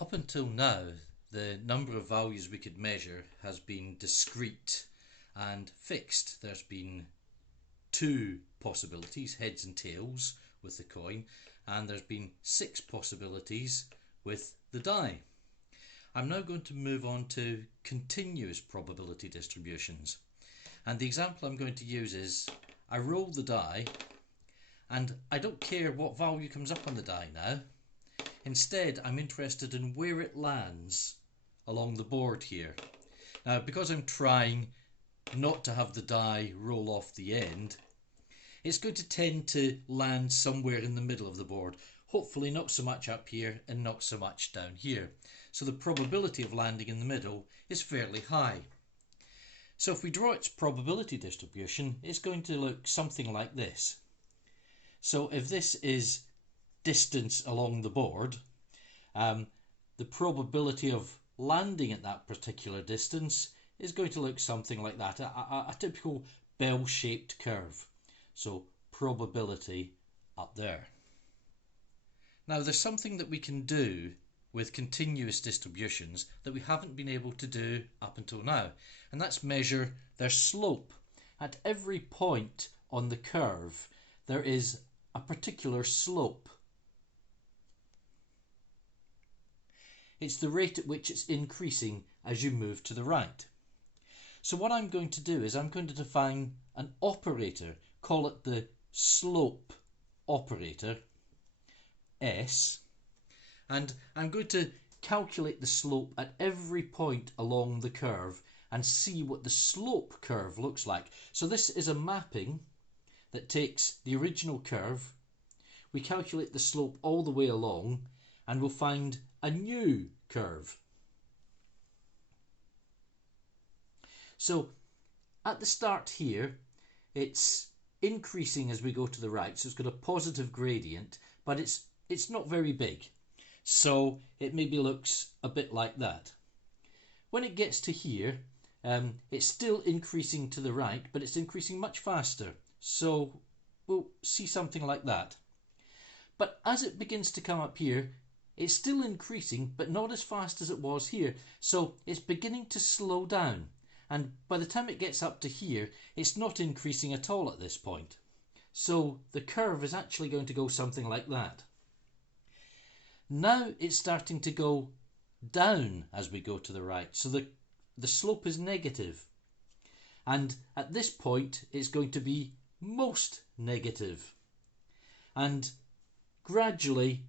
Up until now, the number of values we could measure has been discrete and fixed. There's been two possibilities, heads and tails, with the coin, and there's been 6 possibilities with the die. I'm now going to move on to continuous probability distributions. And the example I'm going to use is, I roll the die, and I don't care what value comes up on the die now. Instead, I'm interested in where it lands along the board here. Now, because I'm trying not to have the die roll off the end, it's going to tend to land somewhere in the middle of the board. Hopefully not so much up here and not so much down here. So the probability of landing in the middle is fairly high. So if we draw its probability distribution, it's going to look something like this. So if this is distance along the board, the probability of landing at that particular distance is going to look something like that, a typical bell-shaped curve. So probability up there. Now there's something that we can do with continuous distributions that we haven't been able to do up until now, and that's measure their slope. At every point on the curve there is a particular slope. It's the rate at which it's increasing as you move to the right. So what I'm going to do is I'm going to define an operator, call it the slope operator, S, and I'm going to calculate the slope at every point along the curve and see what the slope curve looks like. So this is a mapping that takes the original curve, we calculate the slope all the way along, and we'll find a new curve. So at the start here, it's increasing as we go to the right, so it's got a positive gradient, but it's not very big. So it maybe looks a bit like that. When it gets to here, it's still increasing to the right, but it's increasing much faster. So we'll see something like that. But as it begins to come up here, it's still increasing, but not as fast as it was here. So it's beginning to slow down. And by the time it gets up to here, it's not increasing at all at this point. So the curve is actually going to go something like that. Now it's starting to go down as we go to the right. So the slope is negative. And at this point, it's going to be most negative. And gradually,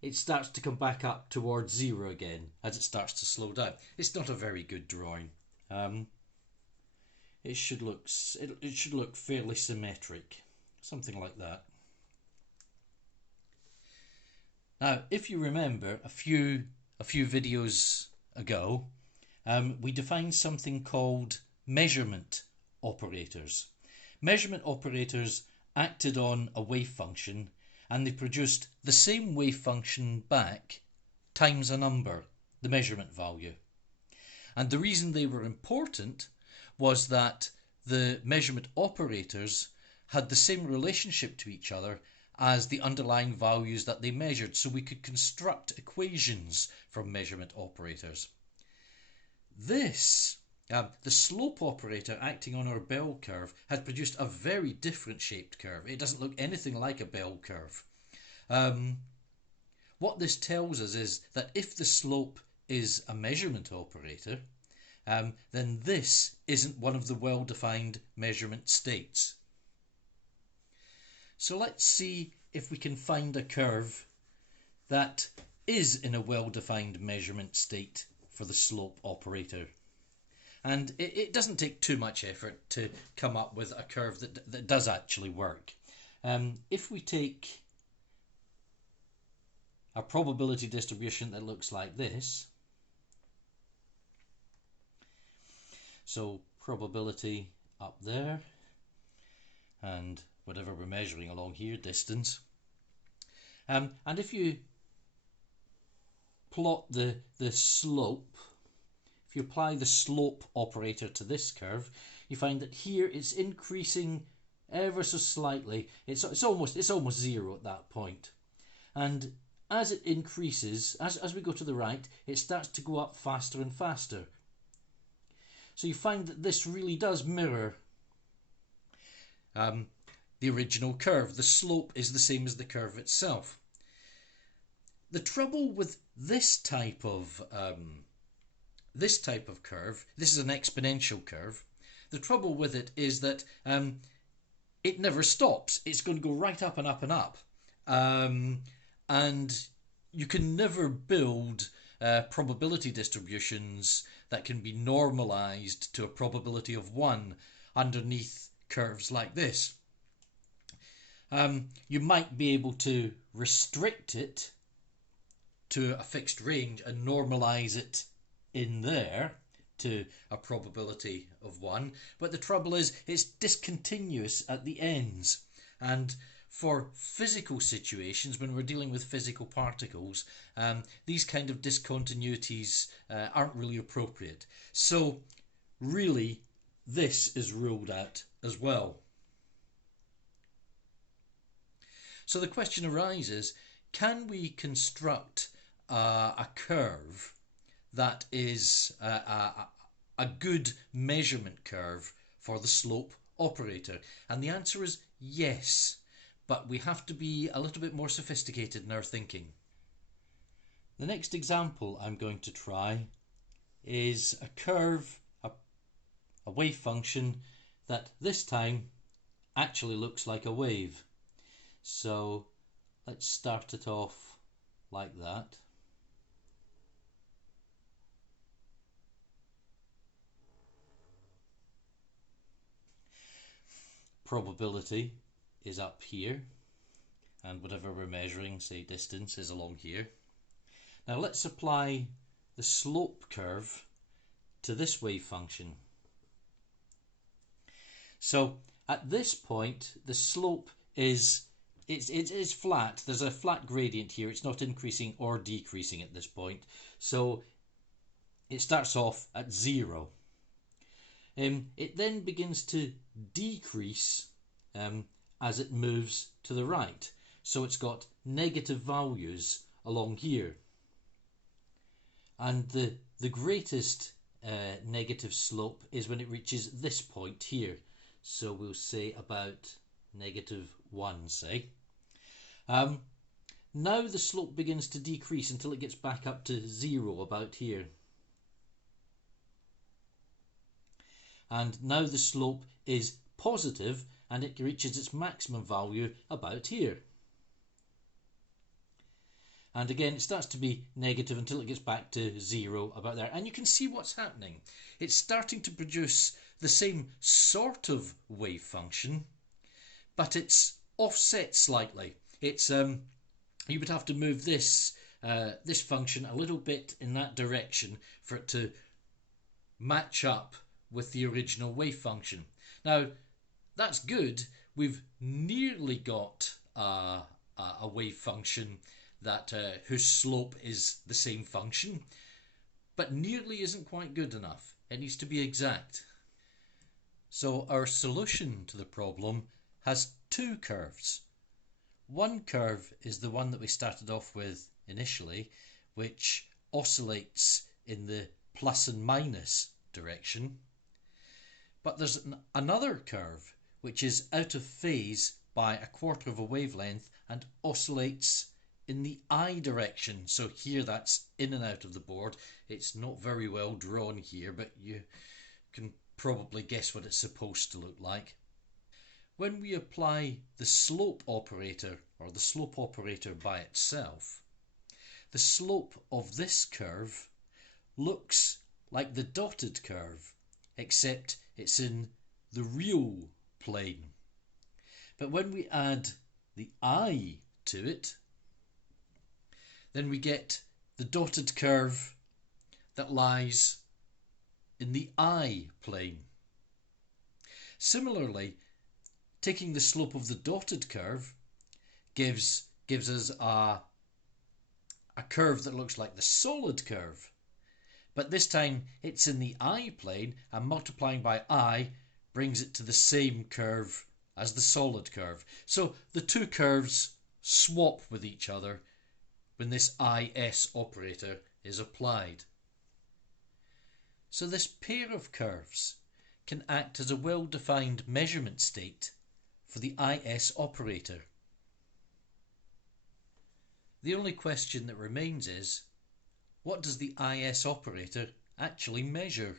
it starts to come back up towards 0 again as it starts to slow down. It's not a very good drawing. It should look fairly symmetric, something like that. Now, if you remember a few videos ago, we defined something called measurement operators. Measurement operators acted on a wave function, and they produced the same wave function back times a number, the measurement value. And the reason they were important was that the measurement operators had the same relationship to each other as the underlying values that they measured, so we could construct equations from measurement operators. This, the slope operator acting on our bell curve, has produced a very different shaped curve. It doesn't look anything like a bell curve. What this tells us is that if the slope is a measurement operator, then this isn't one of the well-defined measurement states. So let's see if we can find a curve that is in a well-defined measurement state for the slope operator. And it doesn't take too much effort to come up with a curve that does actually work. If we take a probability distribution that looks like this, so probability up there, and whatever we're measuring along here, distance. And if you plot the slope, if you apply the slope operator to this curve, you find that here it's increasing ever so slightly. It's almost 0 at that point. And as it increases, as we go to the right, it starts to go up faster and faster. So you find that this really does mirror the original curve. The slope is the same as the curve itself. The trouble with this type of curve, this is an exponential curve. The trouble with it is that it never stops. It's going to go right up and up and up. And you can never build probability distributions that can be normalized to a probability of 1 underneath curves like this. You might be able to restrict it to a fixed range and normalize it in there to a probability of 1, but the trouble is it's discontinuous at the ends, and for physical situations, when we're dealing with physical particles, these kind of discontinuities aren't really appropriate. So really this is ruled out as well. So the question arises, can we construct a curve that is a good measurement curve for the slope operator? And the answer is yes, but we have to be a little bit more sophisticated in our thinking. The next example I'm going to try is a curve, a wave function that this time actually looks like a wave. So let's start it off like that. Probability is up here, and whatever we're measuring, say distance, is along here. Now let's apply the slope curve to this wave function. So at this point the slope is it's flat. There's a flat gradient here. It's not increasing or decreasing at this point. So it starts off at 0. It then begins to decrease as it moves to the right. So it's got negative values along here. And the greatest negative slope is when it reaches this point here. So we'll say about -1, say. Now the slope begins to decrease until it gets back up to 0 about here. And now the slope is positive and it reaches its maximum value about here. And again it starts to be negative until it gets back to 0 about there. And you can see what's happening. It's starting to produce the same sort of wave function, but it's offset slightly. It's you would have to move this this function a little bit in that direction for it to match up with the original wave function. Now that's good. We've nearly got a wave function that whose slope is the same function, but nearly isn't quite good enough. It needs to be exact. So our solution to the problem has two curves. One curve is the one that we started off with initially, which oscillates in the plus and minus direction. But there's another curve which is out of phase by a quarter of a wavelength and oscillates in the I direction. So here that's in and out of the board. It's not very well drawn here, but you can probably guess what it's supposed to look like. When we apply the slope operator, or the slope operator by itself, the slope of this curve looks like the dotted curve, except it's in the real plane. But when we add the I to it, then we get the dotted curve that lies in the I plane. Similarly, taking the slope of the dotted curve gives us a curve that looks like the solid curve. But this time it's in the I plane, and multiplying by I brings it to the same curve as the solid curve. So the two curves swap with each other when this is operator is applied. So this pair of curves can act as a well-defined measurement state for the is operator. The only question that remains is, what does the is operator actually measure?